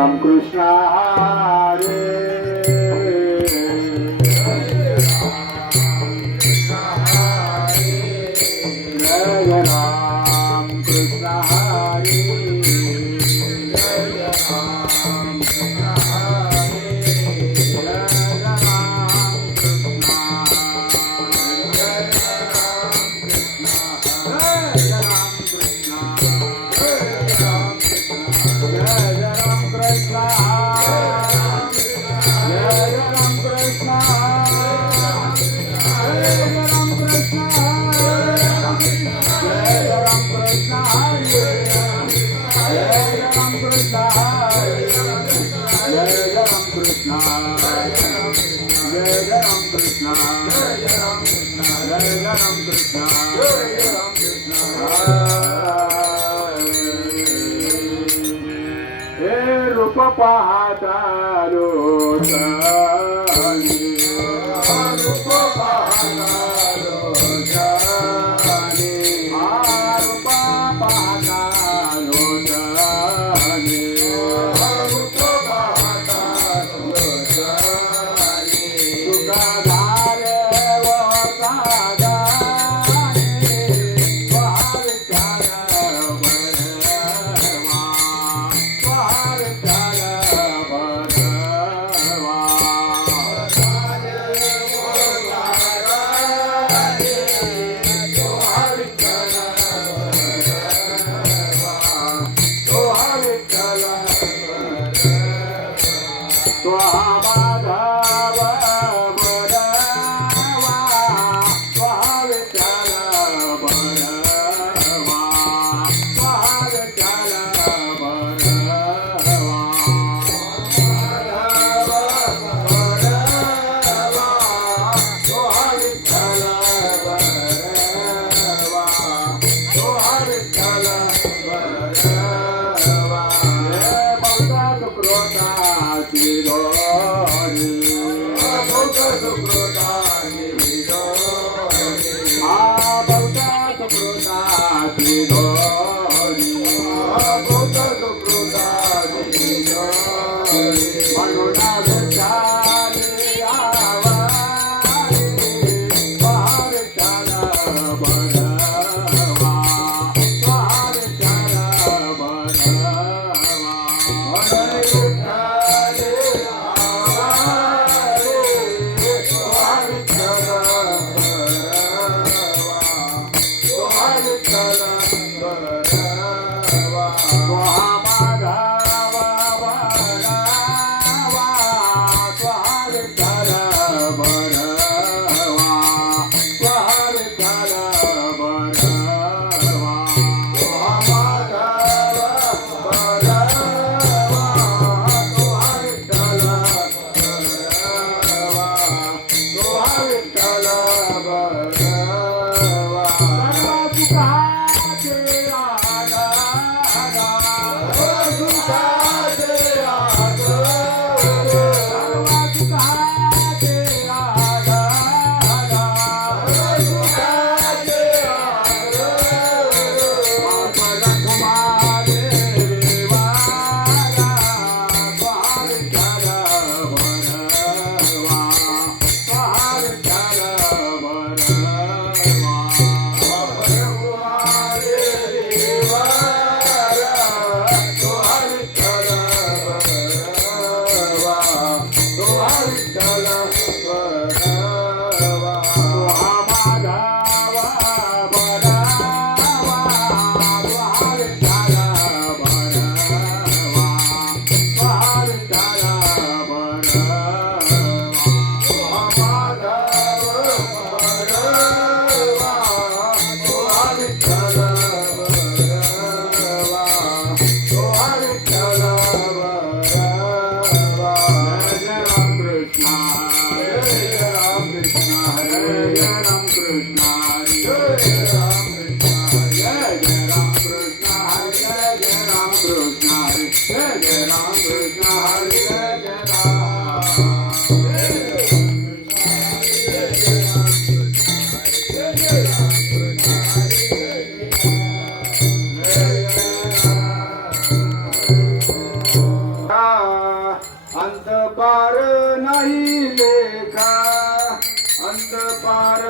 रामकृष्ण हरे जय राम कृष्ण हरे जय राम कृष्ण हरे जय राम रूप पाहता रूप पाहता अंत पार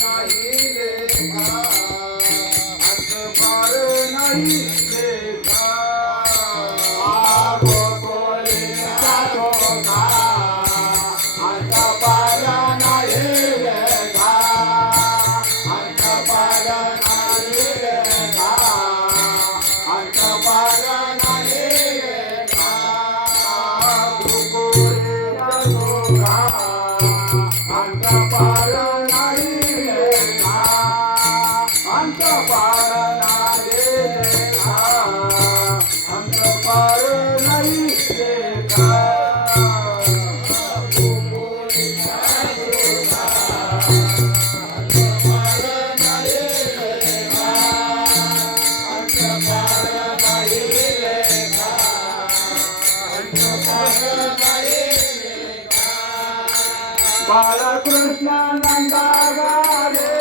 नाही लेखा अंत पार नाही लेखा गोकुळेचा शोभा अंत पार नाही लेखा अंत पार नाही लेखा अंत पार नाही लेखा गोकुळेचा शोभा अंत पार नाही लेखा अंत पार नाही लेखा अंत पार नाही लेखा गोकुळेचा शोभा अंत पार नाही लेखा अंत पार नाही लेखा अंत पार नाही लेखा बाळकृष्ण नंदा गारे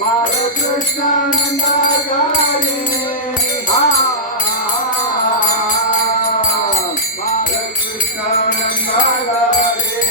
बाळकृष्ण नंदा गारे बाळकृष्ण नंदा गारे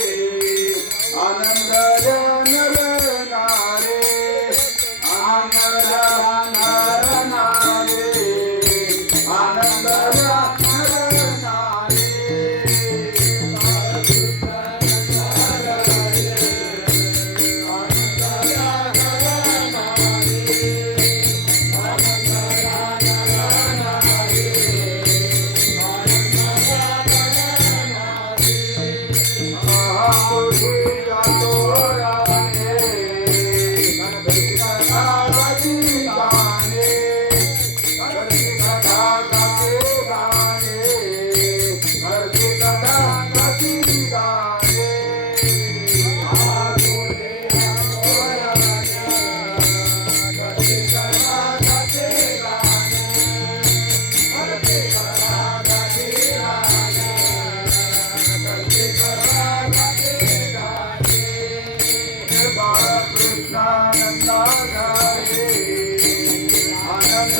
आनंद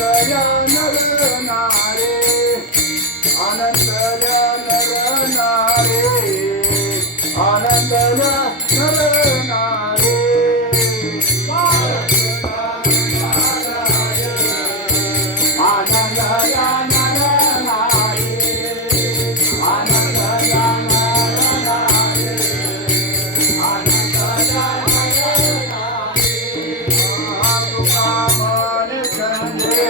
नर नारे आनंद नर नारे आनंद नर नारे आनंद नर नारे आनंद नर नारे आनंद नर नारे आनंद नर नारे तुका मन संजय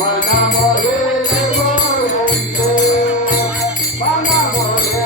मन मोरे गोविंदे मन मोरे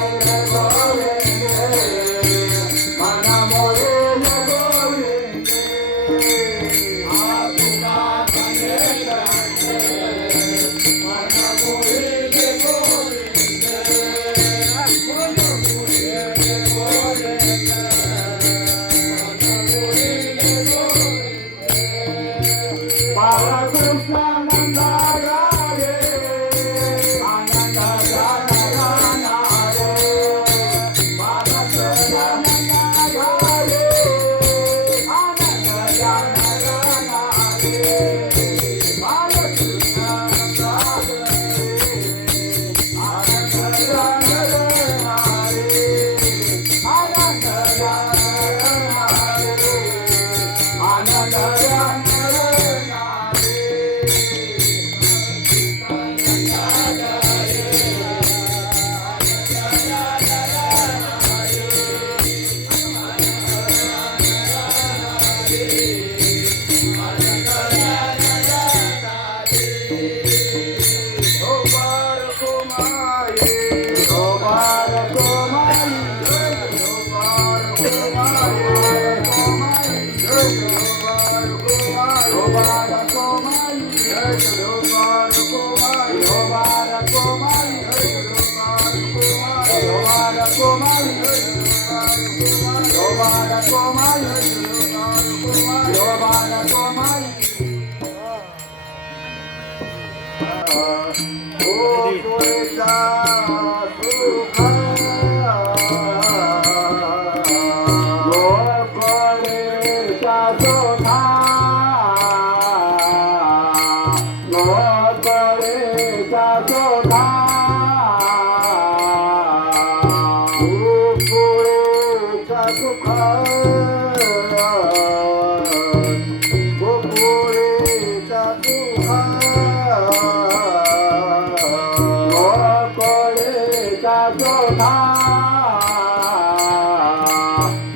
सुखा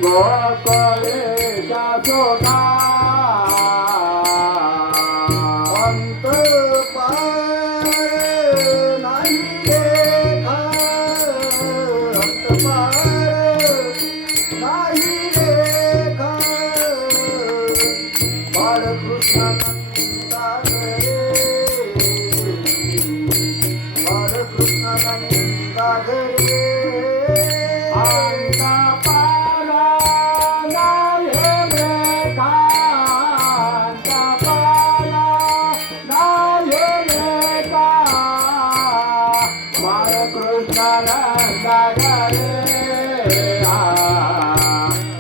गोकुळेचा सुखा अंत पार नाही रेखा अंत पार नाही रेखा बाळकृष्ण नंदा घरे बाळकृष्ण नंदा घरे अंत पार नाही रेखा अंत पार नाही रेखा बाळकृष्ण नंदा घरे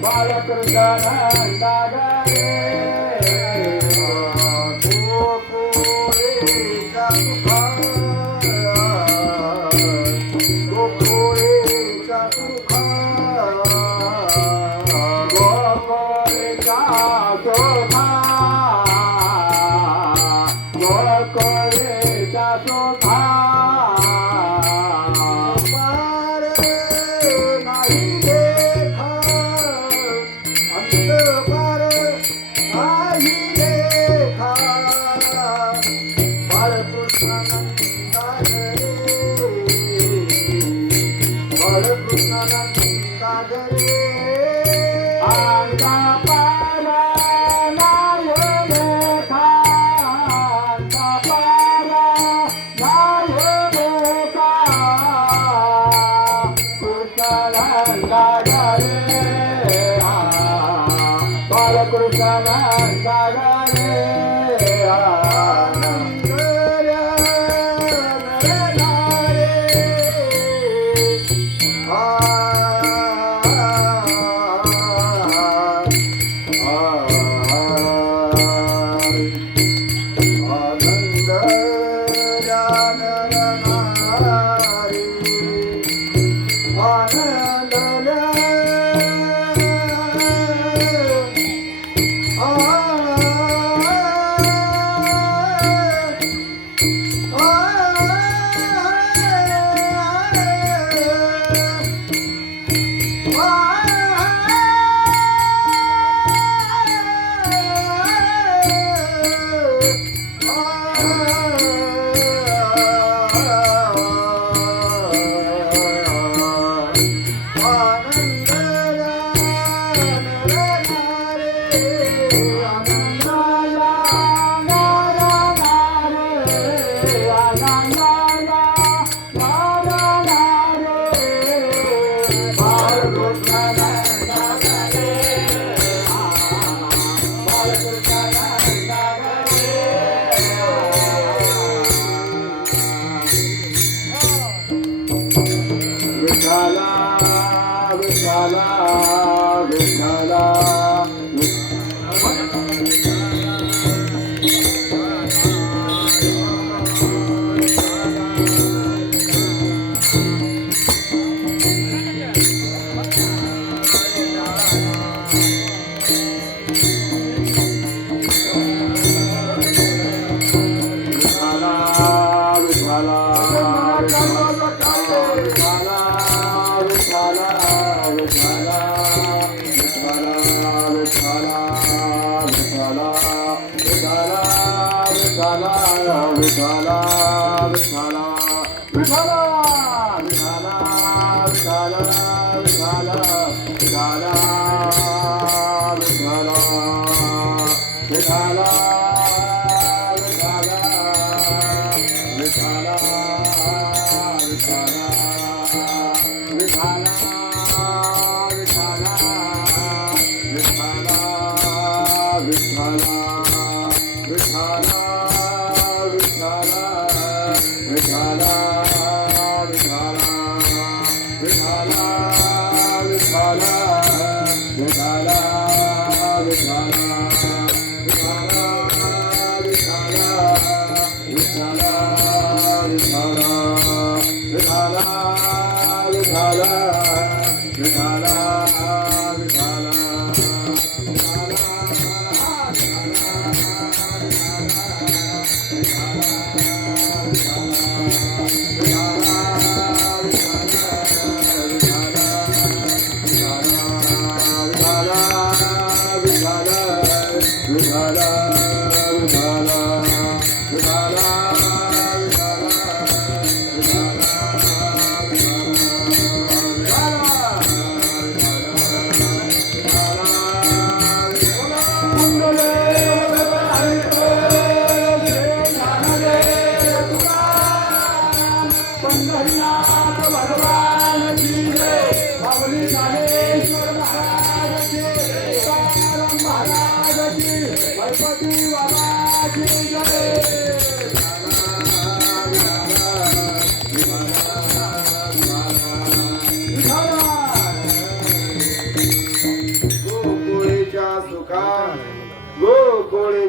बाळकृष्ण नंदा घरे गोकुळेचा सुखा गोकुळेचा सुखा गोकुळेचा सुखा गोकुळेचा सुखा पार नाही रेखा अंत पार नाही रेखा बाळकृष्ण नंदा घरे बाळकृष्ण नंदा घरे अंत पार नाही रेखा अंत पार नाही रेखा कृष्ण नंदा घरे बाळकृष्ण नंदा घरे आनंद विठ्ठला विठ्ठला विठ्ठला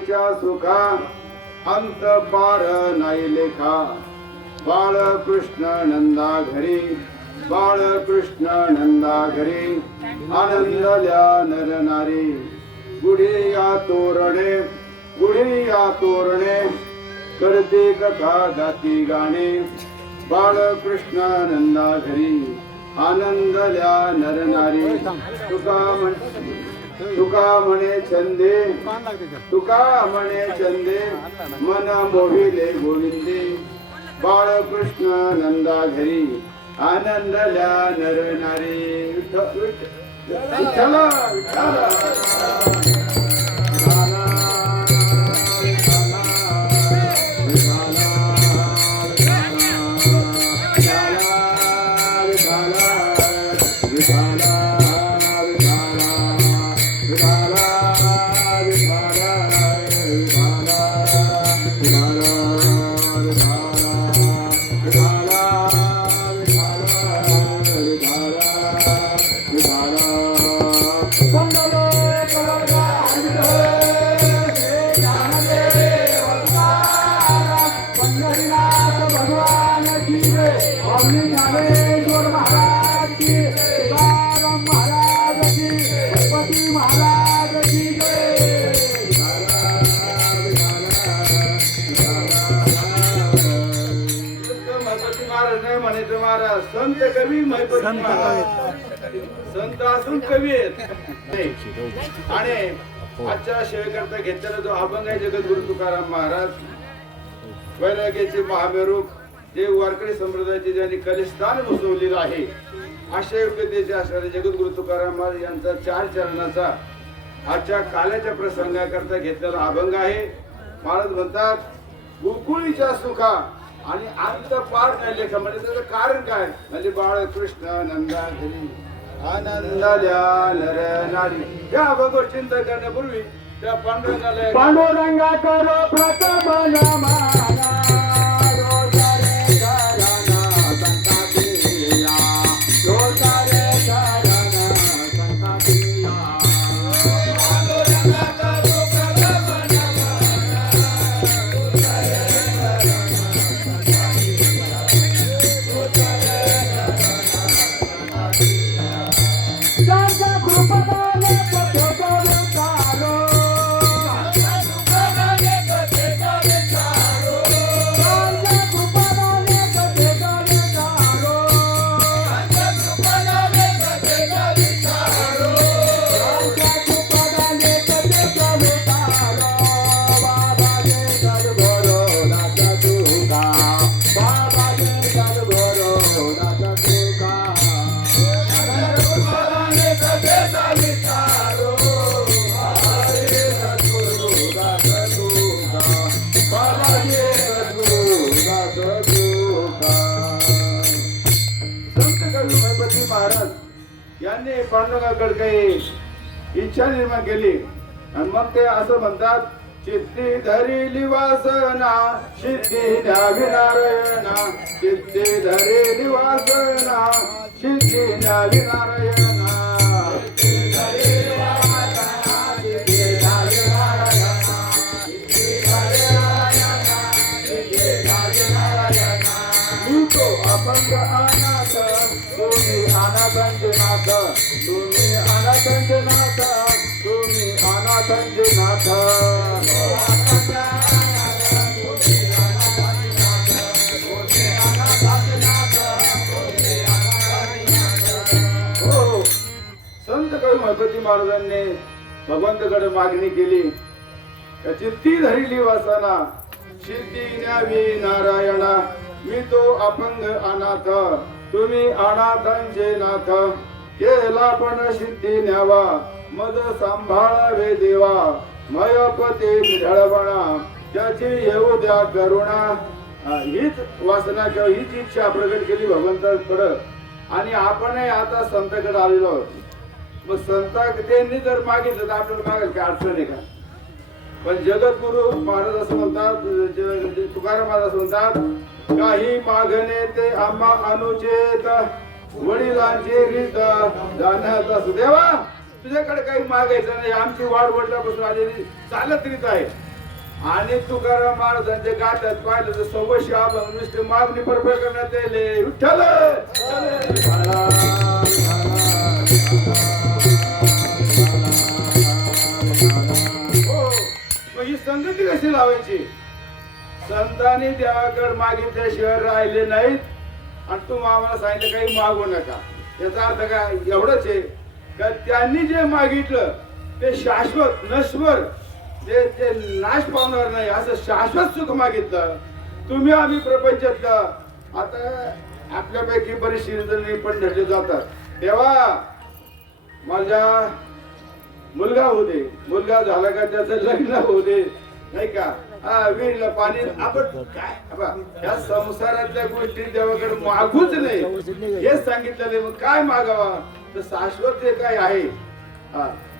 गुकुळीच्या सुखा अंत पार नाही लेखा बाळकृष्ण नंदा घरी बाळकृष्ण नंदा घरी आनंदल्या नर नारी गुढी या तोरणे करते कथा गाती गाणे बाळकृष्ण नंदा घरी आनंदल्या नर नारी तुका म्हणे छंदे मन मोहिले गोविंदे बाळकृष्ण नंदा घरी आनंदल्या नर नारी विठ्ठला संत कवी संत असून कवी आहेत आणि आजच्या सेवेकरता घेतलेला जो अभंग आहे जगद्गुरु तुकाराम महाराज वैराग्याचे महामेरू जे वारकरी संप्रदायाचे ज्यांनी कलिस्थान बसवलेलं आहे अशा योग्यतेचे असणारे जगद्गुरु तुकाराम महाराज यांचा 4 चरणाचा आजच्या काल्याच्या प्रसंगाकरता घेतलेला अभंग आहे. महाराज म्हणतात गुकुळीच्या सुखा आणि अंत पार नाही लेखा म्हणजे त्याचं कारण काय म्हणजे बाळकृष्ण नंदा घरी आनंदाल्या नर नारी या अभंगावर चिंता करण्यापूर्वी त्या पांडुरंगा करो प्रथम नमना यांनी पांडुरंगाकडे काही इच्छा निर्माण केली आणि मग ते असं म्हणतात चित्ती धरिली वासना सिद्धी द्यावी नारायणा चित्ती धरिली वासना सिद्धी द्यावी नारायणा अपंग अनाथ तुम्ही अनाथांचे नाथ तुम्ही अनाथांचे नाथ तुम्ही अनाथांचे नाथ हो संत कवी गणपती महाराजांनी भगवंताकडे मागणी केली चित्ती धरिली वासना सिद्धी न्यावी नारायणा मी तो अपंग अनाथ तुम्ही अनाथांचे नाथ केला पण सिद्धी न्यावा मद सांभाळावे देवा मयपते निढळपणा त्याची येऊ द्या करुणा हीच वासना किंवा हीच इच्छा प्रकट केली भगवंताकडे आणि आपणही आता संताकडे आलेलो आहोत. मग संतांनी जर मागितलं तर आपल्याला मागायला काय अडचण आहे का? पण जगद्गुरु महाराज असं म्हणतात तुकाराम महाराज असं म्हणतात काही मागणे ते आम्हा अनुचित वडिलांची रीत जाण्याचा सुदेवा तुझ्याकडे काही मागायचं नाही आमची वाढ वडिलापासून आलेली चालत रीत आहे आणि तुकाराम महाराजांच्या गाठ्यात पाहिलं तर सव्वाशे अभंग नुसते मागणी परफे करण्यात येईल. विठ्ठल हो, मग ही संगती कशी लावायची? संतांनी देवाकडे मागितल्याशिवाय राहिले नाहीत. आणि तुम्ही आम्हाला सांगितलं काही मागू नका. याचा अर्थ काय एवढंच आहे का त्यांनी जे मागितलं ते शाश्वत नश्वर ते ते नाश पावणार नाही असं शाश्वत सुख मागितलं. तुम्ही आम्ही प्रपंचातलं आता आपल्यापैकी बरीचशी जणी पण धरले जातात. तेव्हा माझ्या मुलगा होऊ दे, मुलगा झाला का त्याचं लग्न होऊ दे, नाही का? विहिरीला पाणी आपण काय या संसारातल्या गोष्टी देवाकडे मागूच नाही हेच सांगितलेले. मग काय मागावा? तर शाश्वत जे काय आहे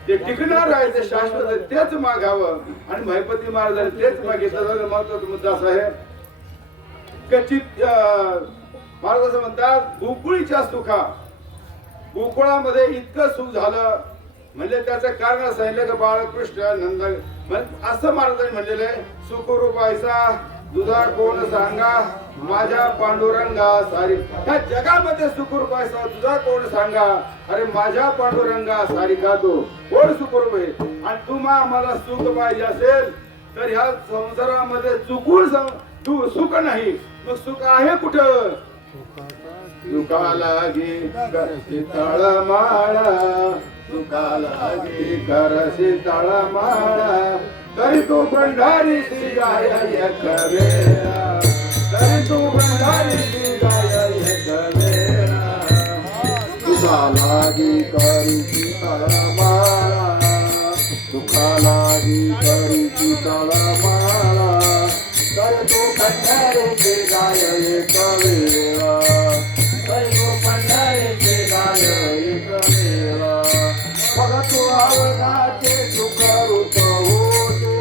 ते टिकणार आहे, ते शाश्वत आहे तेच मागावं. आणि महिपती महाराजांनी तेच मागितलं. महत्वाचा मुद्दा असा आहे कचित महाराज असं म्हणतात गोकुळीच्या सुखा, गोकुळामध्ये इतकं सुख झालं म्हणजे त्याचं कारण सांगितलं की बाळकृष्ण नंद असं महाराजांनी म्हणलेलं आहे. सुखरूपायचा तुझा कोण सांगा माझ्या पांडुरंगा सारी. ह्या जगामध्ये सुखरूपायचा तुझा कोण सांगा, अरे माझ्या पांडुरंगा सारी का तो कोण सुखरूप आहे. आणि तुम्हा आम्हाला सुख पाहिजे असेल तर ह्या संसारामध्ये चुकून तू सुख नाही. मग सुख आहे कुठं? सुखा लागी करसी तळमाळा, सुखा लागी करसी तळमाळा, तरी तू पंढारीची गाय एक वेळा, तरी तू पंढारीची गाय एक वेळा. सुखा लागी करसी तळमाळा, सुखा लागी करसी तळमाळा, तरी तू पंढारीची गाय एक वेळा, तरी तू पंढारीची गाय एक वेळा. बघ तू आवडाचे सुख रूप होते,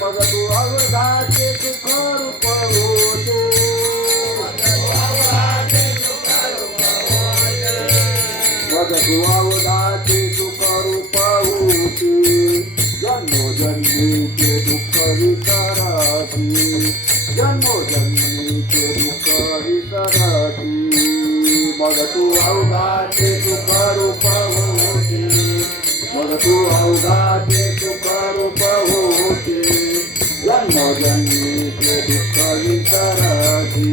बघ तू आवडाचे सुख रूप होते, बघ तू आवडाचे सुख रूप होते. जन्मोजन्मीचे दुःख विसराती, जन्मोजन्मीचे दुःख विसराती. मग तू अवघाचे सुख रूप होते, मग तू अवघाचे सुख रूप होते. जन्मोजन्मीचे दुःख विसराती,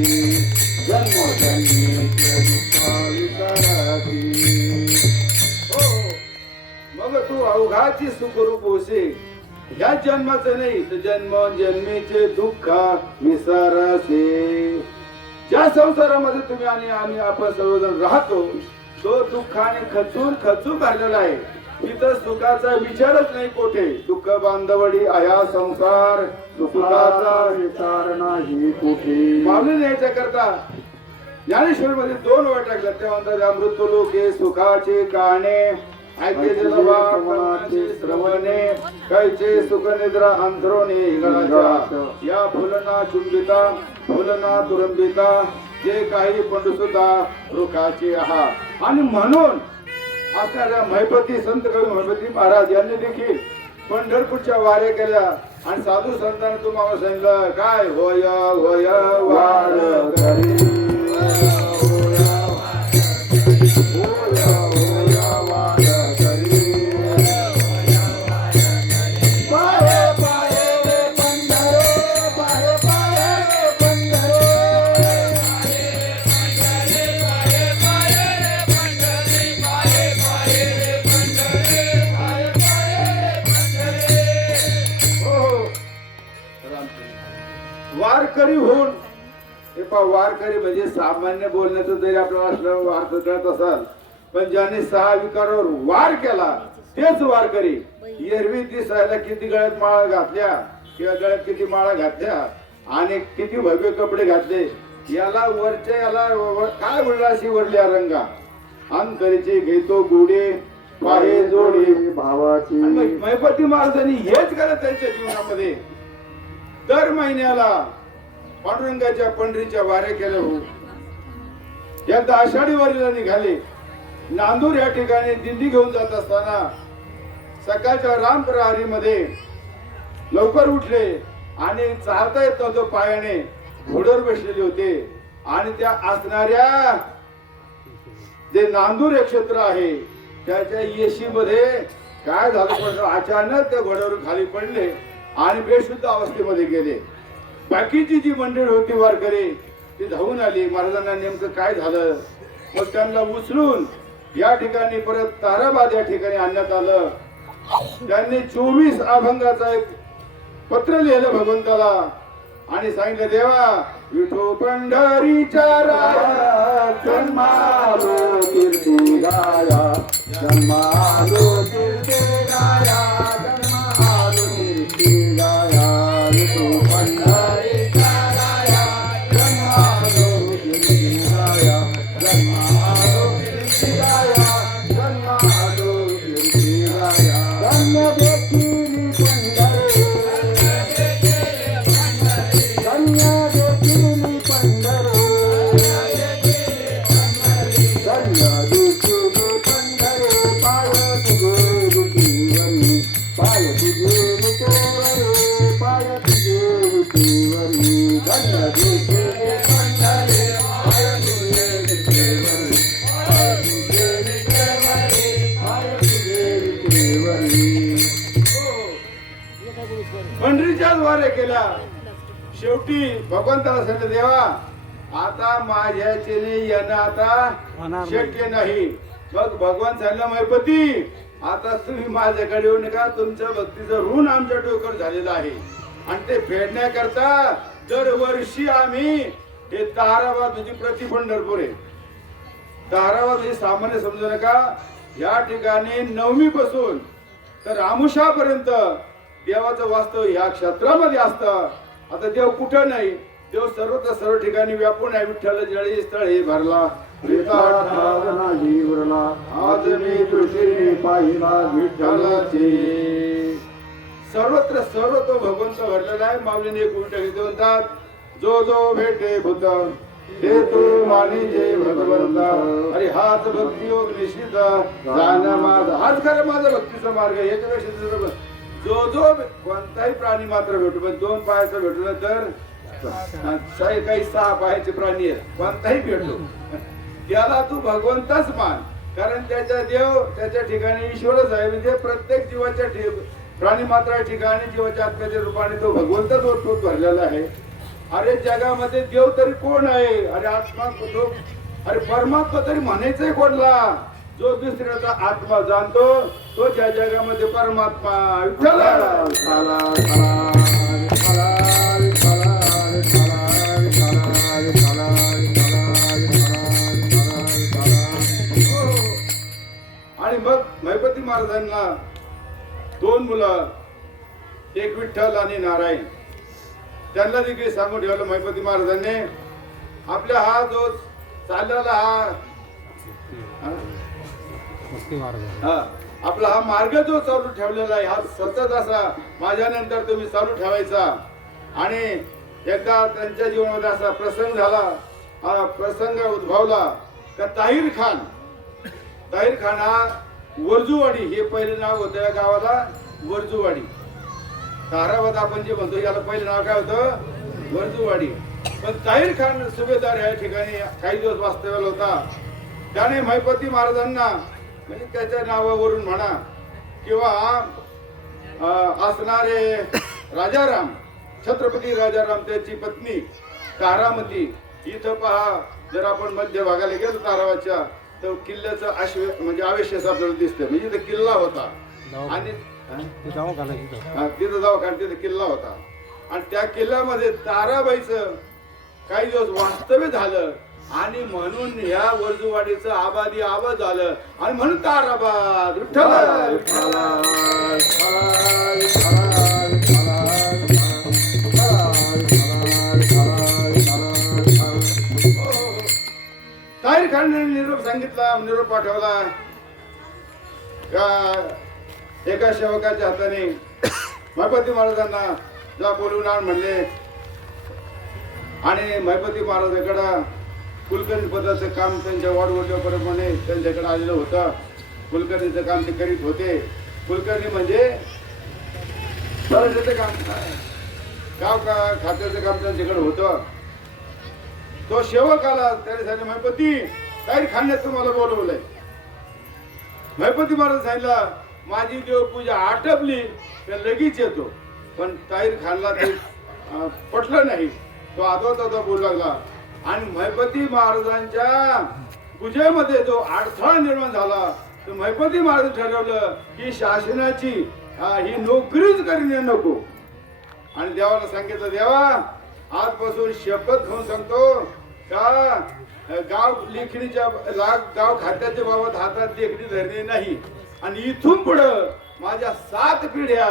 जन्मोजन्मीचे दुःख विसराती. मग तू अवघाची सुखरूप होसे. ह्या जन्माचं नाही तर जन्म जन्मीचे दुःख विसरसे. ज्या संसारामध्ये तुम्ही आणि आम्ही आपण सर्वजण राहतो तो दुःखाने खचून खचून भरलेला आहे. तिथं सुखाचा विचारच नाही कोठे. दुःख बांधवडी आया संसार, सुखाचा विचार नाही कुठे. माऊली याच्या करता ज्ञानेश्वर मध्ये 2 वाट लागला. ते म्हणतात अमृत लोके सुखाचे काणे, ऐके जलवाचे श्रवणे, कैचे सुख निद्रा अंतरोने गणाच्या. या फुलना चुंबिता फुलना तुरंबिता, जे काही पंडुसुद्धा रुखाचे आहा. आणि म्हणून आपल्याला महिपती संत कवी महिपती महाराज यांनी देखील पंढरपूरच्या वाऱ्या केल्या. आणि साधू संतांनी तुम्हाला सांगितलं काय होय होय वारकरी, वारकरी होऊन. हे पहा वारकरी म्हणजे सामान्य बोलण्याचं जरी आपल्याला असलं अर्थ कळत असाल, पण ज्याने 6 विकारावर वार केला तेच वारकरी. एरवी दिसायला किती गळ्यात माळा घातल्या किंवा गळ्यात किती माळा घातल्या आणि किती भव्य कपडे घातले, याला वरच्या याला काय उल्हासी वरल्या रंगा. अंतरीचे घेतो गोडे पाहे जोडे भावाची. महिपती महाराजांनी हेच केलं त्यांच्या जीवनामध्ये. दर महिन्याला पांडुरंगाच्या पंढरीच्या वाऱ्या केल्या हो. एकदा आषाढी वारीला निघाले. नांदूर या ठिकाणी दिंडी घेऊन जात असताना सकाळच्या रामप्रहारीमध्ये लवकर उठले आणि चालता येत नव्हतं पायाने, घोड्यावर बसलेले होते आणि त्या असणाऱ्या जे नांदूर हे क्षेत्र आहे त्याच्या येशीमध्ये काय झालं, पण अचानक त्या घोड्यावर खाली पडले आणि बेशुद्ध अवस्थेमध्ये गेले. बाकीची जी मंडळी होती वारकरी ती धावून आली, महाराजांना नेमकं काय झालं. मग त्यांना उचलून या ठिकाणी परत ताराबाद या ठिकाणी आणण्यात आलं. त्यांनी 24 अभंगाचा एक पत्र लिहिलं भगवंताला आणि सांगितलं, देवा विठो पंढरीच्या राया जन्मालो कीर्ती गाया, जन्मालो कीर्ती गाया, जन्मालो कीर्ती गाया, विठो पंढरीच्या राया जन्मालो कीर्ती गाया, जन्मालो कीर्ती गाया, जन्मालो कीर्ती गाया. धन्य देखील पंढरी, धन्य देखील पंढरी, धन्य देखील पंढरी, पाय तुझे विठीवरी, पाय तुझे विठीवरी, पाय तुझे विठीवरी, धन्य देखील पंढरी, पाय तुझे विठीवरी, पाय तुझे विठीवरी, पाय तुझे विठीवरी. पंढरीच्या द्वारे केल्या. शेवटी भगवंताला सांगितलं, देवा आता माझ्याचे येणं आता शक्य नाही. मग भगवान सांगितलं, मैपती आता तुम्ही माझ्याकडे येऊ नका, तुमच्या भक्तीचं ऋण आमच्या डोक्यावर झालेलं आहे आणि ते फेडण्याकरता दरवर्षी आम्ही हे ताराबाद म्हणजे प्रति पंढरपूर आहे. ताराबाद म्हणजे सामान्य समजू नका. या ठिकाणी नवमी पासून तर आमुषापर्यंत देवाचं वास्तव या क्षेत्रामध्ये असतं. आता देव कुठं नाही, देव सर्वत्र सर्व ठिकाणी व्यापून आहे. विठ्ठल जळी स्थळी भरला, आज मी दृष्टीने पाहिला विठ्ठलाचे. सर्वत्र सर्व तो भगवंत भरलेला आहे. माऊलीने एक उलट घेते म्हणतात, जो जो भेटे भूत हे तू मानिजे भगवंता. अरे हाच भक्ती योग निश्चित जाणं माझा, हाच खरं माझा भक्तीचा मार्ग. याच्यापेक्षा जो जो कोणताही प्राणी मात्र भेटू, पण 2 पायाचं भेटलं तर काही 6 पायाचे प्राणी आहेत, कोणताही भेटो त्याला तू भगवंताच मान. कारण त्याच्या देव त्याच्या ठिकाणी ईश्वरच आहे. म्हणजे प्रत्येक जीवाच्या प्राणी मात्रा ठिकाणी जीवाच्या आत्म्याच्या रूपाने तो भगवंतच ओतप्रोत भरलेला आहे. अरे जगामध्ये देव तरी कोण आहे, अरे आत्मा तो, अरे परमात्मा तरी म्हणायचंय कोणला. जो दुसऱ्याचा आत्मा जाणतो तो ज्या जगामध्ये परमात्मा. आणि मग मैपती महाराजांना 2 मुलं, एक विठ्ठल आणि नारायण. त्यांना देखील सांगून ठेवलं मैपती महाराजांनी, आपला हा जो चाललेला आपला हा मार्ग जो चालू ठेवलेला आहे, हा सतत असा माझ्यानंतर तुम्ही चालू ठेवायचा. आणि एकदा त्यांच्या जीवनामध्ये असा प्रसंग झाला, हा प्रसंग उद्भवला का ताहिर खान हा वर्जुवाडी हे पहिले नाव होतं या गावाला, वर्जुवाडी. ताराबाद आपण जे म्हणतो याला पहिले नाव काय होतं, वर्जुवाडी. पण ताहिर खान सुभेदार या ठिकाणी काही दिवस वास्तव्याला होता. त्याने मैपती महाराजांना म्हणजे त्याच्या नावावरून म्हणा किंवा असणारे राजाराम, छत्रपती राजाराम त्याची पत्नी तारामती. इथं पहा, जर आपण मध्य भागाला गेलो ताराबादच्या तर किल्ल्याचं म्हणजे आवेशस आपल्याला दिसतं. म्हणजे इथं किल्ला होता आणि तिथं दवाखाना, तिथं किल्ला होता आणि त्या किल्ल्यामध्ये ताराबाईचं काही दिवस वास्तव्य झालं आणि म्हणून या वर्जुवाडीचं आबादी आबाद झालं आणि म्हणून ताराबाद. ताहिर खानने निरोप सांगितला, निरोप पाठवला एका सेवकाच्या हाताने. मैपती महाराजांना जा बोलवून आण म्हणले आणि मैपती महाराजांकडं कुलकर्णी पदाचं काम त्यांच्या वाढवल्याप्रमाणे त्यांच्याकडे आलेलं होतं. कुलकर्णीचं काम ते करीत होते कुलकर्णी म्हणजे तलाठ्याचं काम नाही, गाव का खात्याचं काम त्यांच्याकडे होतं. तो सेवक आला, त्याने सांगितलं महिपती ताईर खाण्यात तुम्हाला बोलवलंय. महिपती महाराज सांगितलं माझी देवपूजा आटपली तर लगेच येतो. पण ताईर खानला ते पटलं नाही. तो आदोता बोलू लागला आणि महिपती महाराजांच्या पूजेमध्ये जो अडथळा निर्माण झाला तर महिपती महाराज ठरवलं की शासनाची ही नोकरीच करणे नको. आणि देवाला सांगितलं देवा आजपासून शपथ घेऊन सांगतो का गाव लेखणीच्या गाव खात्याच्या बाबत हातात लेखणी धरणे नाही. आणि इथून पुढं माझ्या 7 पिढ्या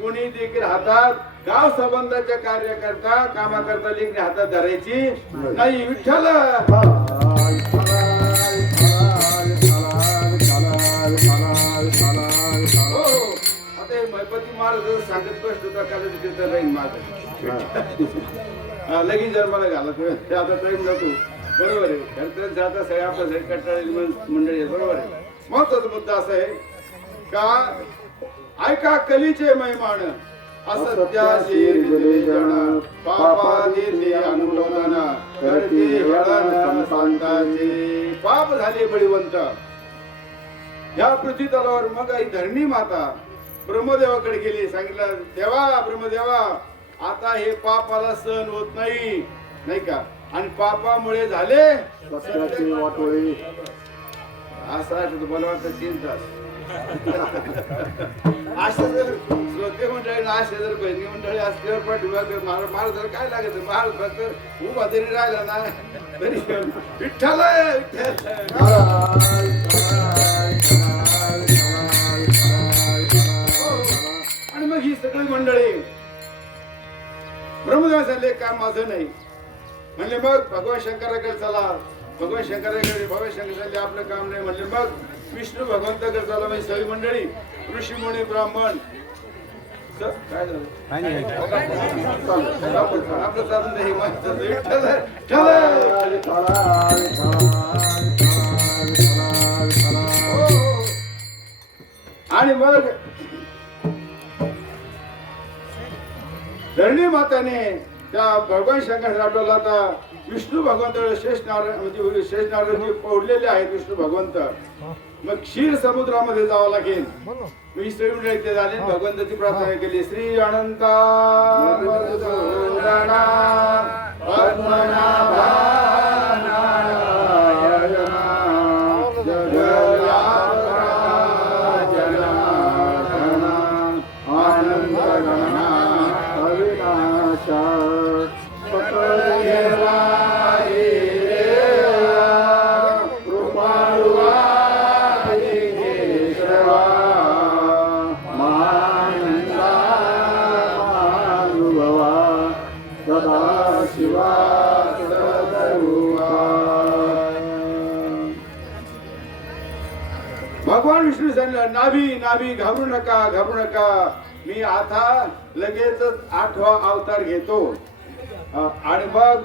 कोणी देखील हातात गाव संबंधाच्या कार्यकर्ता कामाकरता लेखणी हातात धरायची नाही. विठ्ठल आता हे महिपती महाराज सांगत बसतो तर राहील माझं लगेच जन्माला घाला ते आता टाईम नको. बरोबर आहे. खरं जात असं आपल्या साईड कंटाळलेली मंडळी आहे. बरोबर आहे. महत्वाचा मुद्दा असा आहे का ऐका कलीचे महिमान असत्याशी जन पापादी अनुलोदन करते हेळन संतांचे. पाप झाले बळीवंत या पृथ्वी तलावर. मग आई धरणी माता ब्रह्मदेवाकडे गेली. सांगितलं देवा ब्रह्मदेवा आता हे पापाला सहन होत नाही नाही का. आणि पापामुळे झाले वाटोळी. असा मला वाटतं 3 तास असे जर श्रोते मंडळी असे जर बहिणी मंडळी असल्यावर पाठीमागे महाराज काय लागत. महाराज फक्त उभा तरी राहिला ना तरी विठ्ठल आणि मग ही सगळी मंडळी ब्रह्मदेव झाले काम माझं नाही म्हणले. मग भगवान शंकराकडे चला. भगवान शंकराकडे भगवान शंकराकडे आपलं काम नाही म्हणले. मग विष्णू भगवंताकडे चला. म्हणजे सगळी मंडळी ऋषी मुनी ब्राह्मण काय झालं आपलं चालून नाही. आणि मग धरणी माताने त्या भगवान शंकर आठवला. आता विष्णू भगवंत शेष नारायण म्हणजे शेष नारायण पडलेले आहेत विष्णू भगवंत. मग क्षीर समुद्रामध्ये जावं लागेल. मी श्री ते झाले भगवंताची प्रार्थना केली. श्री अनंता भगवान विष्णू सांगितलं नाभी नाभी घाबरू नका घाबरू नका. मी आता लगेच 8वा अवतार घेतो. आणि मग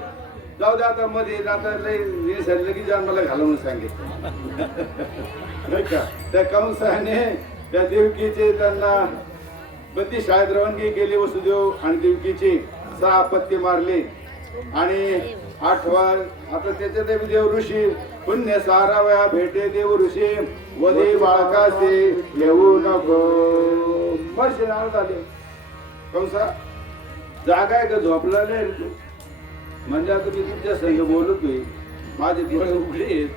जाऊ दे आता मध्ये आता लगेच जन्माला घालवून सांगितलं नाही का. त्या कंसाने त्या देवकीचे त्यांना बंदी शाळेत रवानगी केली. वसुदेव आणि देवकीची 6 अपत्य मारले. आणि 8वा आता त्याच्यात देव ऋषी पुण्य सारावया भेटे देव ऋषी वदे बाळकासे येऊ नको. वर्ष नारद आले. कंसा जागा आहे का झोपला नाही रे तू. म्हणजे आता मी तुमच्या संग बोलतोय माझे डोळे उघडे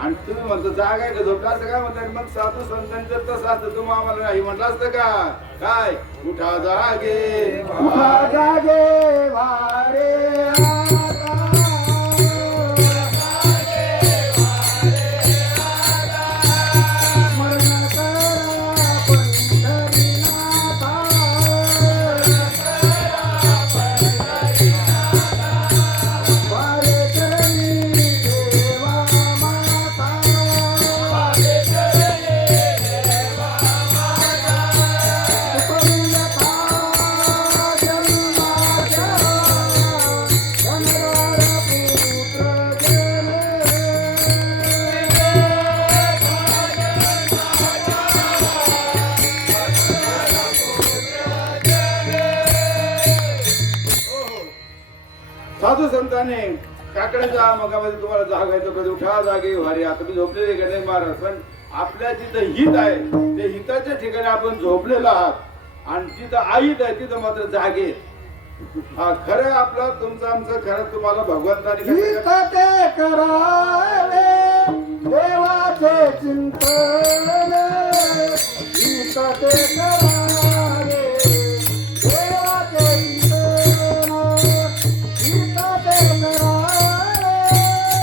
आणि तुम्ही म्हणतो जागा आहे का झोपला असं काय म्हणतात. मग साधू संतांचं तसं असतं. तुम्ही आम्हाला नाही म्हटलं असतं का. काय उठा जागे उठा जागे वारे भगवंताने काकड्याच्या मगामध्ये तुम्हाला जागायचं कधी उठा जागे भारी आता मी झोपलेले का नाही महाराज पण आपल्या जिथं हित आहे ते हिताच्या ठिकाणी आपण झोपलेलो आहात आणि जिथं आईत आहे तिथं मात्र जागे हा खरं आपलं तुमचं आमचं खरं तुम्हाला भगवंताने ते करावे देवाचे चिंतन गीत ते करावे देवाचे चिंतन गीत ते करावे देवाचे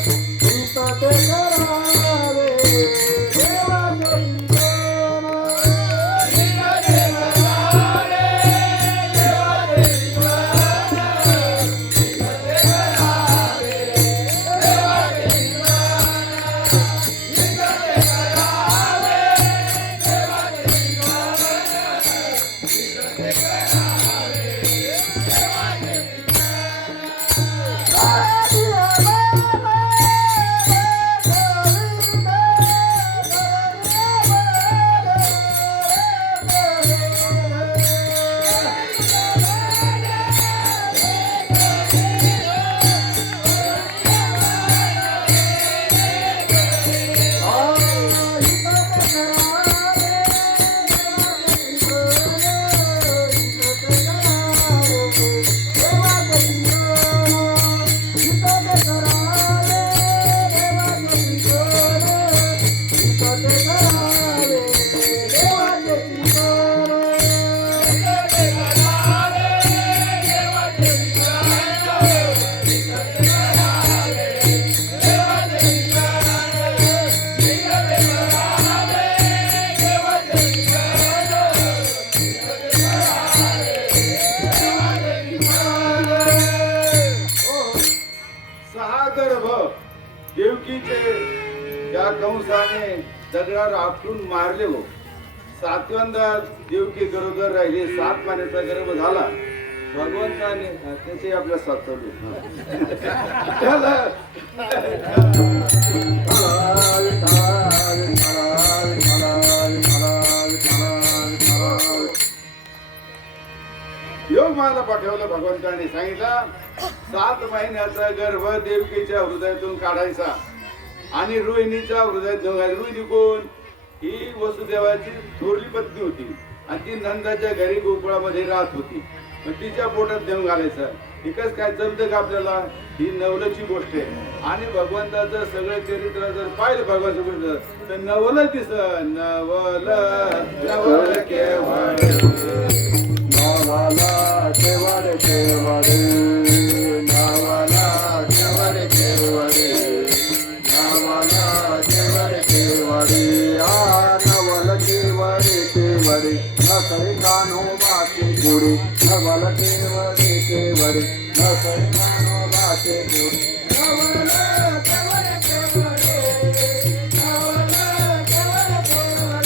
चिंतन गीत ते करावे देवाचे कंसाने दगडावर आपटून मारले हो सातव्यांदा देवकी गरोदर राहिले 7 महिन्याचा गर्भ झाला भगवंताने त्याचे आपल्या सातवले योग मला पाठवलं भगवंताने सांगितलं 7 महिन्याचा गर्भ देवकीच्या हृदयातून काढायचा आणि रोहिणीच्या हृदयात घेऊन रोहिणी कोण ही वसुदेवाची थोरली पत्नी होती आणि ती नंदाच्या घरी गोकुळामध्ये राहत होती मग तिच्या पोटात देऊन घालायचं एकच काय जमतं का आपल्याला ही नवलची गोष्ट आहे आणि भगवंताचं सगळं चरित्र जर पाहिलं भगवानचं गोष्ट तर नवल दिस नवल नवल केवळ नावाला केवळ केवळ नावाला केवळ केवळ नावाला केवळ केवळ नवल केवळ केवळ नसरे कानो बाते गुडी नवल केवळ केवळ नसरे कानो बाते गुडी नवल केवळ केवळ नवल केवळ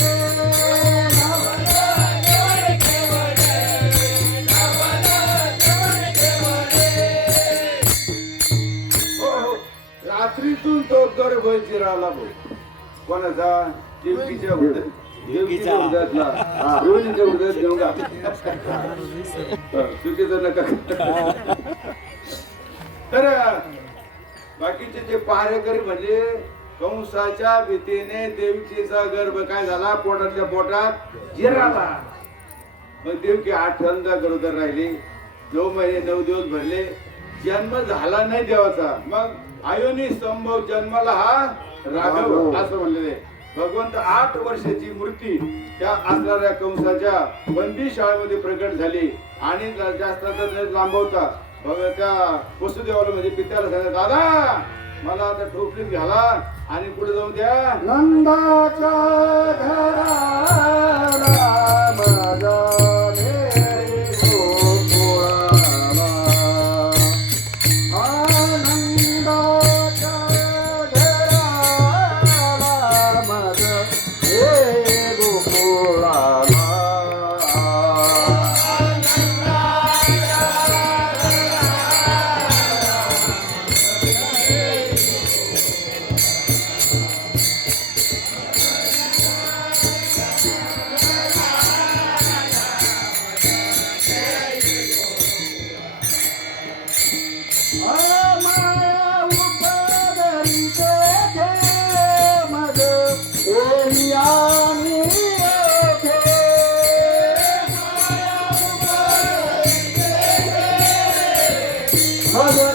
केवळ रात्रीतून तो गर्भ चिराला भाऊ कोणाचा देवकीच्या देवकीच्या हृदयातला रोहिणीच्या हृदयात घेऊन का चुकीचं नका तर बाकीचे जे पहारेकरी म्हणजे कंसाच्या भीतीने देवकीचा गर्भ काय झाला पोटातल्या पोटात जिराला मग देवकी 8 गरोदर राहिली 9 महिने 9 दिवस भरले जन्म झाला नाही देवाचा मग आयोनी संभव जन्माला हा राघव असं म्हणलेले भगवंत 8 वर्षाची मूर्ती त्या असणाऱ्या कंसाच्या बंदी शाळेमध्ये प्रकट झाली आणि जास्त लांबवता त्या वसुदेवाला म्हणजे पित्याला सांगितलं दादा मला आता ठोकलीत घाला आणि पुढे जाऊन द्या नंदाच्या घराला माझा मला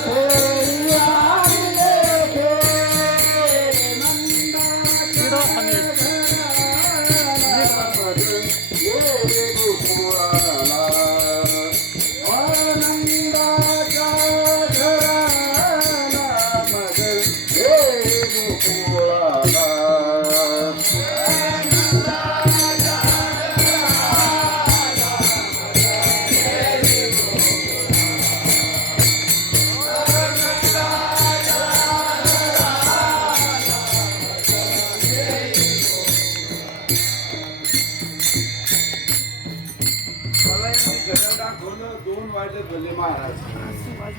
यांनी घरं दाखवलं 2 वाजले बोलले महाराज.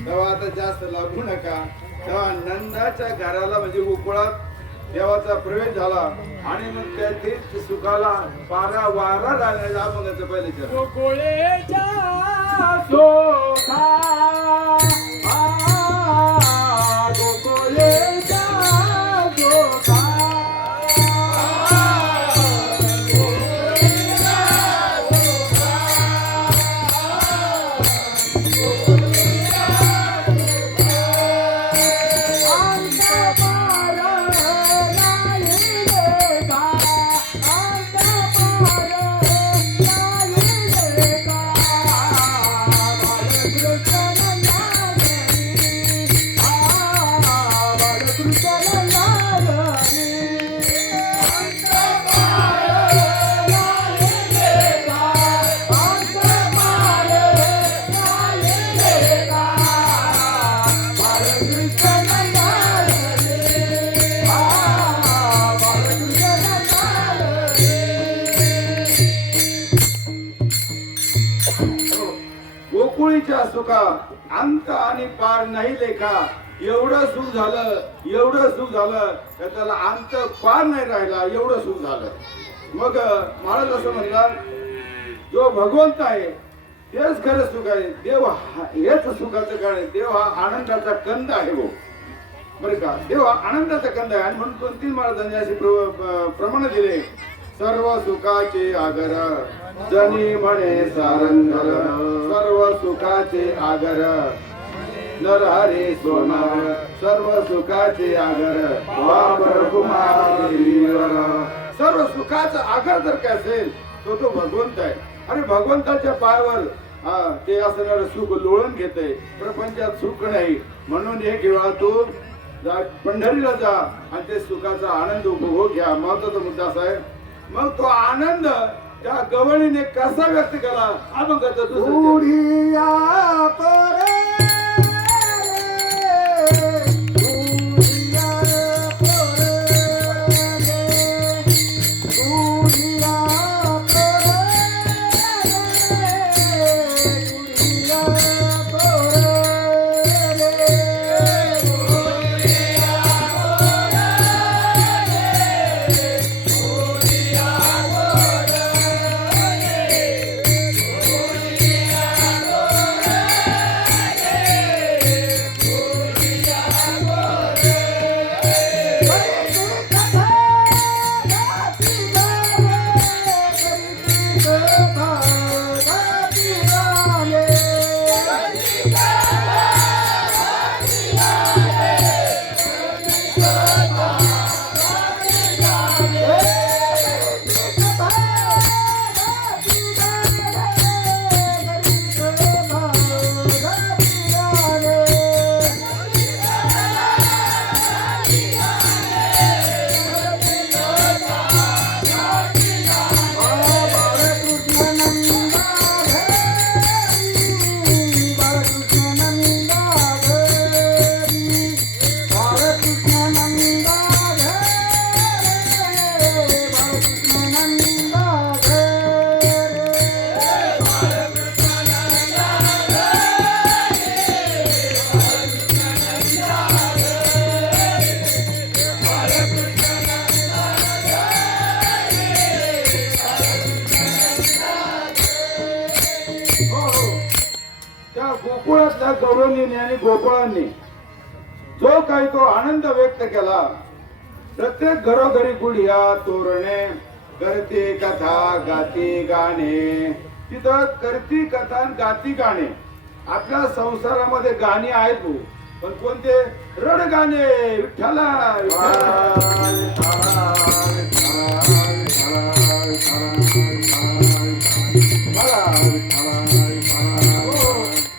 तेव्हा आता जास्त लागू नका. तेव्हा नंदाच्या घराला म्हणजे गोकुळात देवाचा प्रवेश झाला आणि मग त्याचे सुखाला पारा वारा घालण्याचा मग पहिले चरण. गोकुळेच्या शोभा गोकुळेच्या शोभा गोकुळीच्या सुखा अंत आणि पार नाही लेखा. एवढं सुख झालं का त्याला अंत पार नाही राहिला. एवढं सुख झालं. मग महाराज असं म्हणतात जो भगवंत आहे तेच खरं सुख आहे. देव हेच सुखाचं कारण आहे. देव हा आनंदाचा कंद आहे. हो बरं का. देव हा आनंदाचा कंद आहे. आणि म्हणून 2-3 महाराजांनी असे प्रमाण दिले. सर्व सुखाचे आगर जनी म्हणे सारंगल. सर्व सुखाचे आगर नरहरी सोनार. सर्व सुखाचे आगर वापर कुमार गिरीवर. सर्व सुखाचा आगर जर काय असेल तो भगवंत आहे. अरे भगवंताच्या पायावर ते असणारं सुख लोळून घेते. प्रपंचात सुख नाही म्हणून एक वेळा तू पंढरीला जा आणि ते सुखाचा आनंद उपभोग घ्या. महत्वाचा मुद्दा असा आहे. मग तो आनंद त्या गवळीने कसा व्यक्त केला हा मग उडिया परे गोकुळातल्या गवळणीने आणि गोकुळांनी जो काही तो आनंद व्यक्त केला. प्रत्येक घरोघरी गुढिया तोरणे करते कथा गाती गाणे. तिथं करती कथा गाती गाणे आपल्या संसारामध्ये गाणी आहेत भाऊ, पण कोणते रड गाणे. विठ्ठला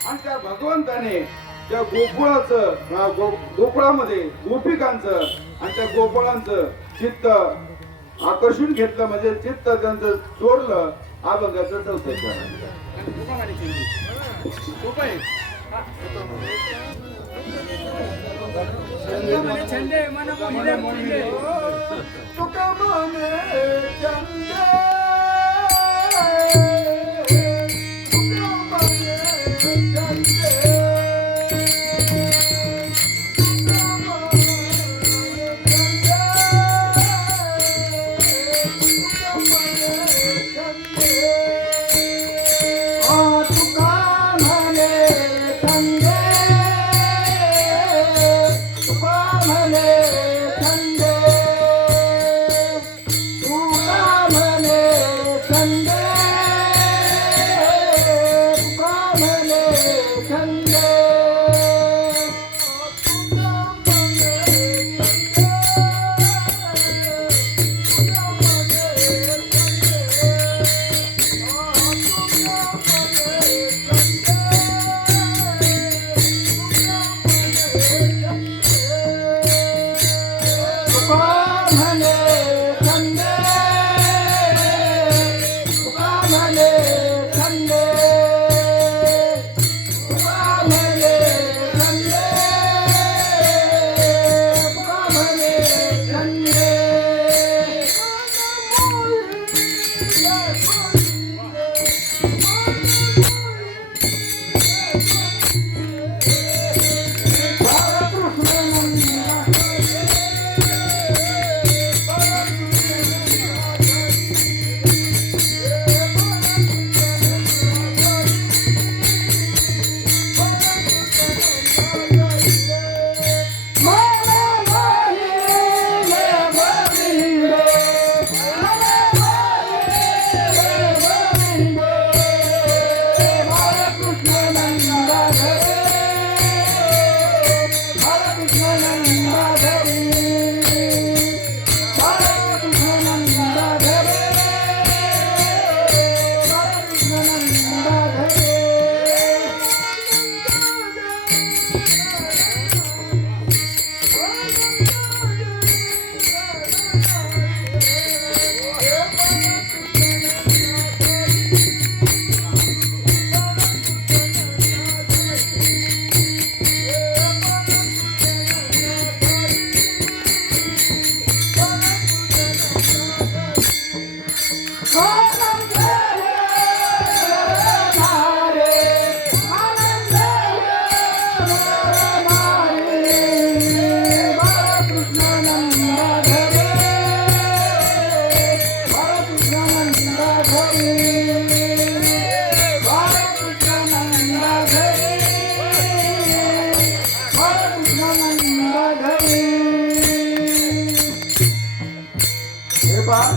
आणि त्या भगवंताने त्या गोकुळामध्ये गोपिकांचं आणि त्या गोपाळांचं चित्त आकर्षून घेतलं, म्हणजे चित्त त्यांचं चोरलं. अभंगाचं चौथं तुका म्हणे चंदे, तुका म्हणे चंदे, तुका म्हणे चंदे, तुका म्हणे चंदे. तुका म्हणे चंदे, तुका म्हणे चंदे, तुका म्हणे चंदे, तुका म्हणे चंदे.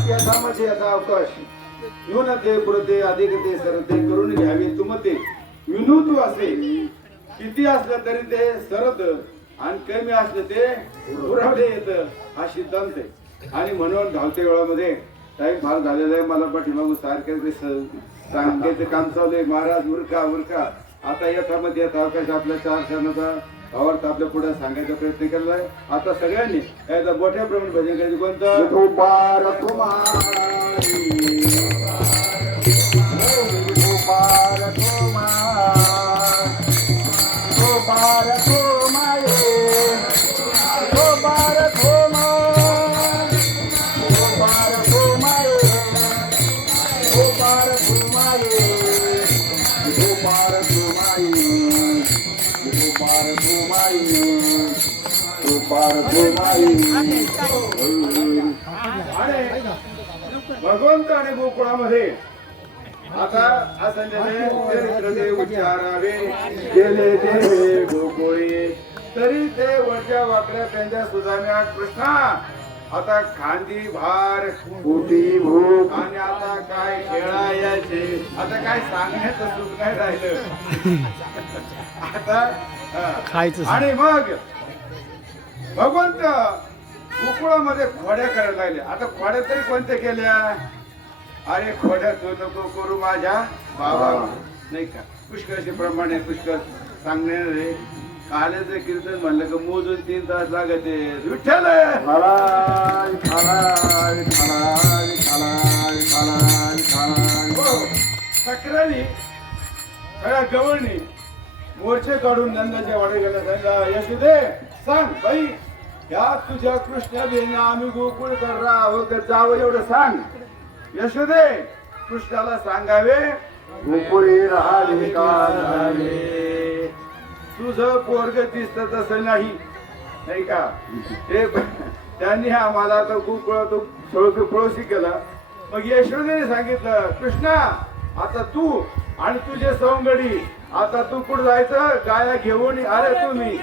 यथामध्ये यथा अवकाश न्यूनते पुरते अधिकते सरते करून घ्यावे तुमते. विनोद असे किती असलं तरी ते सरत आणि कमी असलं ते पुरवले येत, हा सिद्धांत आहे. आणि म्हणून धावत्या वेळामध्ये टाइम फार झालेला आहे. मला पाठीमागून सारखे ते सांगायचं काम चालू आहे. महाराज उरका उरका. आता यथामध्ये यथा अवकाश आपल्या 4 क्षणाचा आवडत आपल्या पुढे सांगायचा प्रयत्न केलाय. आता सगळ्यांनी एकदा मोठ्या प्रमाणात भजन करायचं. कोणतं? गोपाळ कुमारी, गोपाळ कुमार, गोपाळ कुमारे, गोपाळ कुमार, गोपाळ कुमारे, गोपाळ कुमारे, गोपाळ कुमारी, गोपाळ कुमारी, गोपाळ कुमारी. आणि भगवंत आणि गोकुळामध्ये आता असं चरित्र ते उच्चारावे गेले ते गोकुळी, तरी ते वरच्या वाकड्या त्यांच्या सुधाम्या कृष्णा आता खांदी भार पोटी भूक आणि आता काय खेळायचे, आता काय सांगण्याचं सुख नाही राहिलं. आता खायचं आणि मग भगवंत गोकुळामध्ये खोड्या करायला लागल्या. आता खोड्या तरी कोणत्या केल्या? अरे खोड्या तू नको करू माझ्या बाबा, नाही का? पुष्कळशी प्रमाणे पुष्कळ सांगणारे काल्याचं कीर्तन म्हणलं का मोजून 3 तास लागते. विठ्ठल खालाय खालाय खालाय खालाय खालाय खालाय. तक्रारी सगळ्या गवळणी मोर्चे काढून नंदाच्या वाडे गेला. सांगा यशोदे सांग बाई, या तुझ्या कृष्ण बेने आम्ही गोकुळ कर जावं एवढं सांग. यशोदे कृष्णाला सांगावे गोकुळी राहावे काल अरे, तुझं पोरग दिसत तसं नाही, नाही का? ते त्यांनी आम्हाला आता गोकुळात पळोशी केला. मग यशोदेने सांगितलं कृष्णा आता तू आणि तुझे सवंगडी आता तू कुठं जायचं? गाया घेऊन. अरे तुम्ही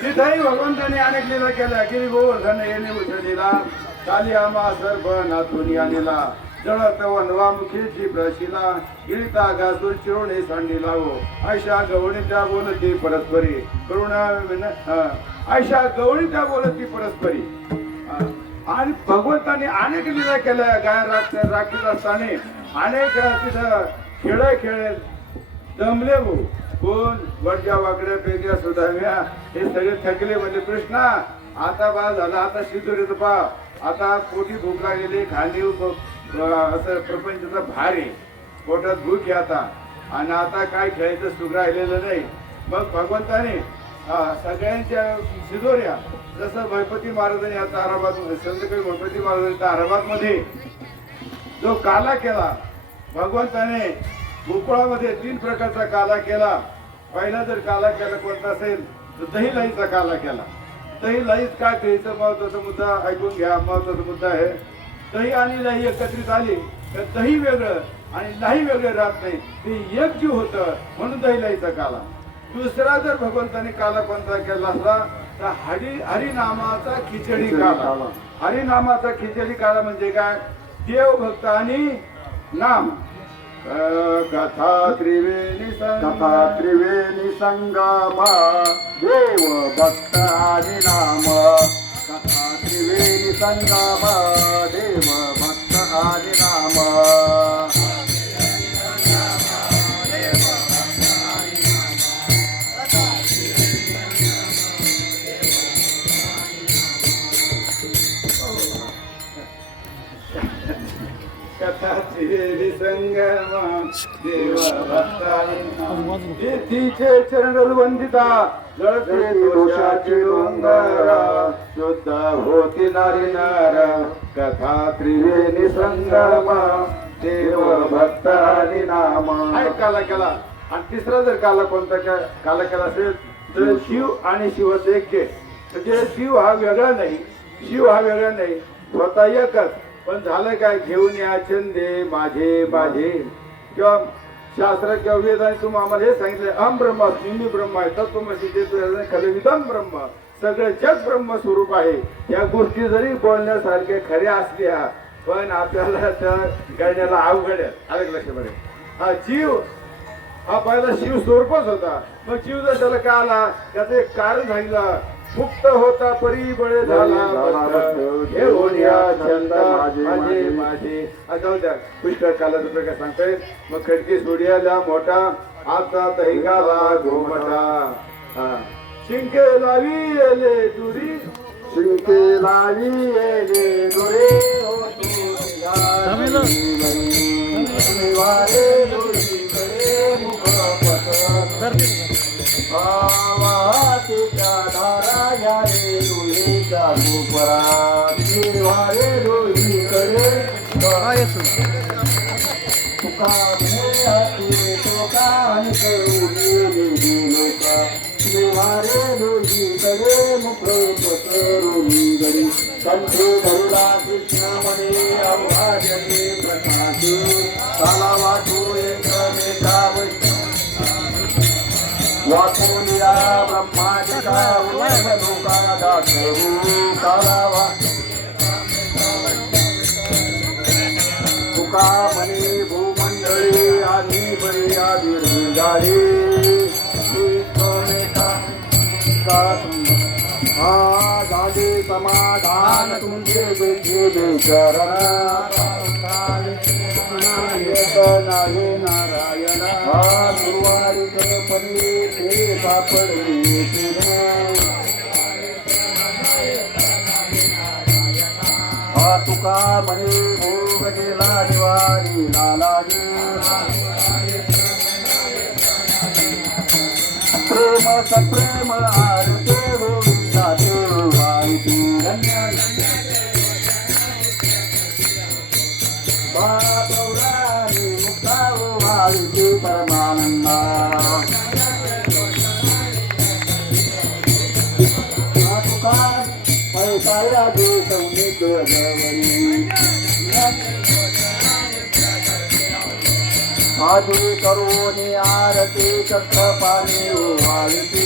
तिथेही भगवंताने अनेक लीला केल्या. गिरी गोवर्धन येणे उचलीला, काली आमा सर्प नाथुनी आणला, जळत वनवा मुखीची प्रशिला, गिळता घासून चिरोणे सांडी लावो, आयशा गवळीच्या बोलती परस्परी करुणा आयशा गवळीच्या बोलती परस्परी. आणि भगवंताने अनेक लीला केल्या. गाय राखीत असताना अनेक तिथं खेळ जमले भाऊ. कोण वरच्या वाकड्या पेग्या सुधाव्या हे सगळे थकले. म्हणजे कृष्णा आता बा झाला, आता शिदुरीत पा, आता पोटी भूक लागलेली, खांदी असं प्रपंचाचा भार आहे, पोटात भूक आहे आता, आणि आता काय खेळायचं सुख राहिलेलं नाही. मग भगवंताने सगळ्यांच्या शिदोऱ्या जसं गणपती महाराजांनी आता ताराबाद संतकवी गणपती महाराजांनी ताराबाद मध्ये जो काला केला, भगवंताने गोकुळामध्ये 3 प्रकारचा काला केला. पहिला जर काला केला कोणता असेल तर दही लाईचा काला केला. दही लाईत काय प्यायचं महत्वाचा मुद्दा ऐकून घ्या. महत्वाचा मुद्दा आहे, दही आणि लाही एकत्रित आली तर दही वेगळं आणि लाही वेगळं राहत नाही, ते एक जीव होतं, म्हणून दही लाईचा काला. दुसरा जर भगवंताने काला कोणता केला असला तर हरिनामाचा खिचडी काला. हरिनामाचा खिचडी काला म्हणजे काय? देव भक्त आणि नाम. कथा त्रिवेणी संगमा, देव भक्त आणि नाम. कथा त्रिवेणी संगमा, देव भक्त आणि नाम. कथा त्रिवेणी संगमा, देव भक्त आणि नाम. तिचे चरण वंदिता, जळते दोषाची डोंगरा, शुद्ध होती नारी नार. कथा त्रिवेणी संगमा, देव भक्त आणि नाम. काला केला. आणि तिसरा जर काला कोणता काला केला असेल तर शिव आणि शिवच ऐक्य. म्हणजे शिव हा वेगळा नाही, शिव हा वेगळा नाही, स्वतः एकच. पण झालं काय? घेऊन या छंदे माझे माझे. किंवा शास्त्र किंवा वेदाने तुम्ही आम्हाला हे सांगितलं, अहम ब्रह्मास्मी, मी ब्रह्म आहे, तत्वमसी ते खलविदम ब्रह्म, सगळं जग ब्रह्म स्वरूप आहे. या गोष्टी जरी बोलण्यासारख्या खऱ्या असल्या पण आपल्याला त्या करण्याला अवघड आहे. अलग लक्षामध्ये हा जीव हा पहिला शिव स्वरूपच होता. मग जीव जर त्याला काय आला त्याचं एक कारण सांगितलं, मुक्त होता परी बळे झाला, हे होण्या छंद माझे माझे. आता होत्या पुष्कळ कालाचा प्रकार सांगतोय. मग खडकी सोडियाला मोठा, आता तही गाला घोमटा. शिंके लावी येले दुरी, शिंके लावी येले दुरे, वारे दुरी करे मुख आवातीच्या धारा यारे रुईच्या गोपरा, वारे रुई करे तुका म्हणे तुका आणि करुणी लोका निवारे दोषीकडे मुख करुणी गडी कंठे धरुला कृष्ण म्हणे अवघाजने प्रकाश काला वाटू एक वाचूया ब्रह्मादिका लोका दाखवू काला तुका म्हणे भूमंडळी आधी बळी आधी झाले हा झाले समाधान तुमचे देखील नाही नारायण हा गुरुवारीच पडले ते सापडले हा तुका म्हणे भोग गेला दिवाळी लालाजी प्रेम सप्रेम आरते गोविंदाचे वाईती बाळापौराणी मुक्ताव वाईती परमानंदा तुका पैसाया दे सौनिक गवरी आधी करोनी आरती चक्रपाणी वाळती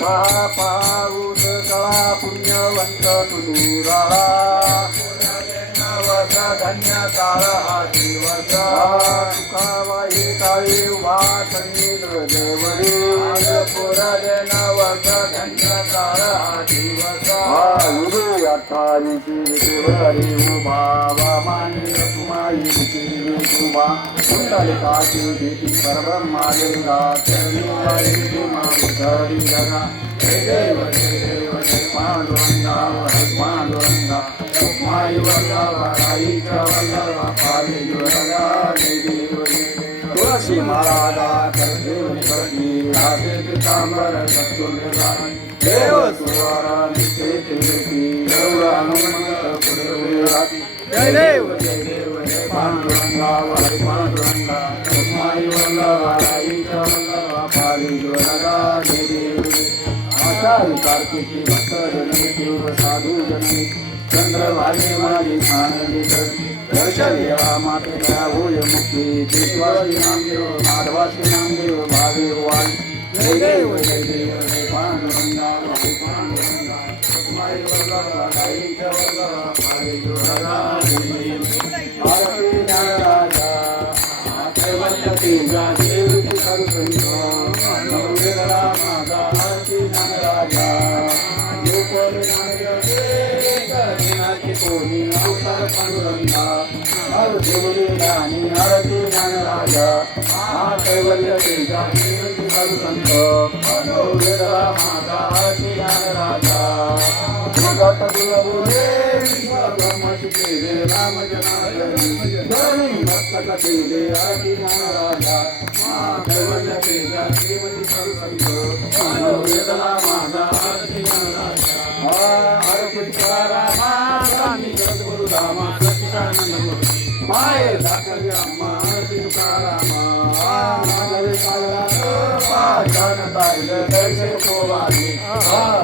पाऊस कळा पुण्यवंत तुरा धन्य काळ हा दिवस तुकावाई काळी उभा समुद्र देवरी नवस धन्य काळ हा दिवस उदे 28 फेब्रुवारी उभा मानी तुमाई तुमा कुंडलिकाची भीती परब्रह्मा लिंगा चरणी जगा जय देव पांडुरंगा पांडुरंगा माई वल्लभाईच्या वल्लभा पावी जुळगा देव तुळशी महाराजा करदेवनी पत्नी राधे पितांबर कस्तुरबा देव सुवारा नित्य तिरुपती गौरा हनुमंत पुढे जय देव जय पांडुरंगा हरी पांडुरंगा माई वल्लभाईच्या वल्लभा पावी जुळगा देव आचार्य कार्तिकी भक्त जननी साधू जननी चंद्रभागे माझी आनंदी दर्शनिया मातेला होय मुक्ती केशवासी नामदेव माधवासी नामदेव भावे वाण जय देव जय पांडुरंगा जय पांडुरंगा माई वल्लभा गाईच्या वल्लभा पावे जोडा आरती ज्ञानराजा कैवल्यती देवकी करुसंत नववेदला माता आरती ज्ञानराजा कोणी अवतार पांडुरंगा देवली राणी आरती ज्ञानराजा हा कैवल्य तेजा देवकी करुसंत नववेदला माता आरती ज्ञानराजा जगत गुरुबोले ब्रह्म शिकेले राम जनार्दनी धरणी मस्तक केले आरती ज्ञानराजा हा कैवल्य तेजा देवकी करुसंत नववेदला माता आरती ज्ञानराजा अर्पित करा स्वामी सद्गुरु रामा सच्चिदानंद गुरु माये दाखल अम्मा आरती तुकारामा माझे सागरा जानता दर्शन कोवानी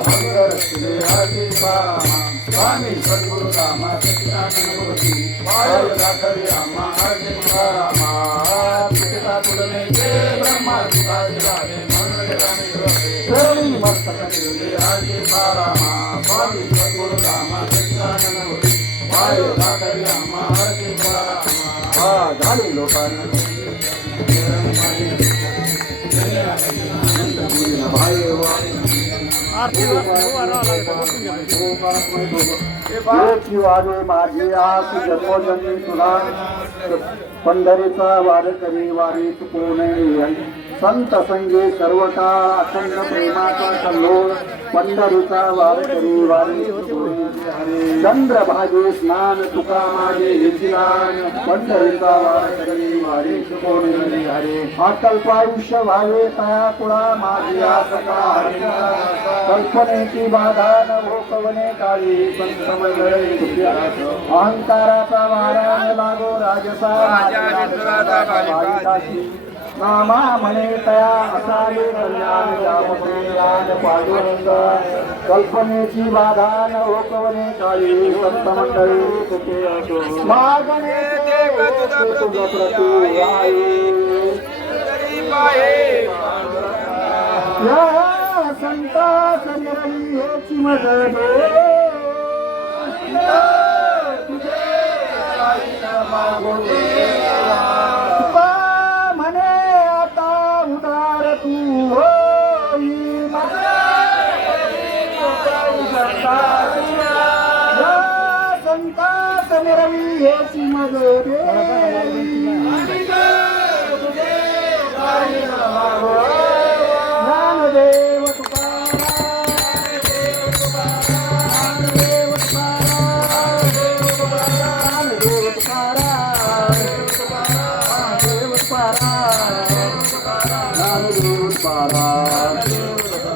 मंगल श्री आरती स्वामी सद्गुरु रामा सच्चिदानंद गुरु माये दाखल अम्मा आरती तुकारामा पिता तुलने के ब्रह्मा तुकारामे मंगल मस्तक केले आरती बारामा स्वामी सद्गुरु रामा सच्चिदानंद गुरु माये दाखल अम्मा आरती बारामा झाले लोकांना माझी आस जन्मोजन्मी तुला पंढरीचा वार करी वारी चुकवणे संत संगे सर्वता अखंड प्रेमाचा कल्लोळ पंढरीचा वार करी वारी चुकवणे चंद्रभागे स्नान तुका माझे हिंदिलान पंढरीचा वार करी वारी चुकवणे हरे अकल्प आयुष्य व्हावे तया कुळा माझी आस का कल्पनेची बाधा न भोकव ओकवणे काळी संत मंडळी तुझ्या अहंकाराचा मारा न लागो राजसा बालिकाशी नामा म्हणे तया असावे कल्याण त्यामध्ये ज्ञान पांडुरंग कल्पनेची बाधा न ओकवणे काळी संत मंडळी तुझे मागणे तुझ प्रती या संता संग्रही हेची मदत म्हणे आता उदार तू होई या संता संग्रही हेची मदत ज्ञानदेव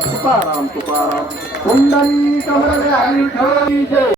तुकाराम तुकाराम कुंडली कमरले आणि